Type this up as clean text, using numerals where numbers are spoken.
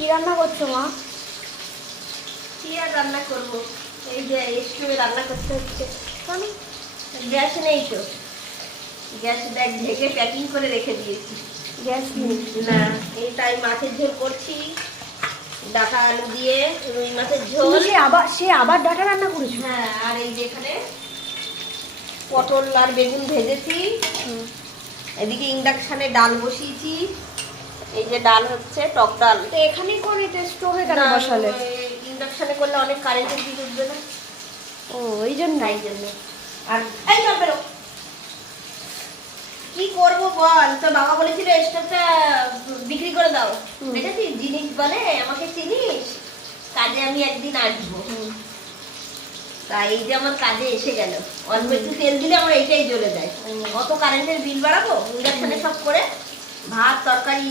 কি রান্না করছো মা? কি আর রান্না করবো, এই যে স্টোভে রান্না করতে হচ্ছে। কারণ গ্যাস নেই তো, গ্যাস দেখ ঢেকে প্যাকিং করে রেখে দিয়েছি। গ্যাস নেই? না, এই তাই মাছের ঝোল করছি, ডাটা আলু দিয়ে রুই মাছের তুমি ঝোল। সে আবার ডাটা রান্না করেছো? হ্যাঁ, আর এই যে এখানে পটল আর বেগুন ভেজেছি। এদিকে ইন্ডাকশনে ডাল বসিয়েছি, এই যে ডাল হচ্ছে টক ডাল। তো এখানেই করে স্টোভে কেন বসালে? ইন্ডাকশনে করলে অনেক কারেন্টের বিল উঠবে না, ও ওই জন্য। তাই জন্য। আর এই চল বেরো। কি করবো বল, তো বাবা বলেছিল স্টোভটা বিক্রি করে দাও। দেখেছিস জিনিস বলে আমাকে চিনিস, কাজে আমি একদিন আসবো। তাই এই যে আমার কাজে এসে গেল, অল্প একটু তেল দিলে আমার এইটাই জ্বলে যায়। অত কারেন্টের বিল বাড়াবো ইন্ডাকশনে সব করে, ভাত তরকারি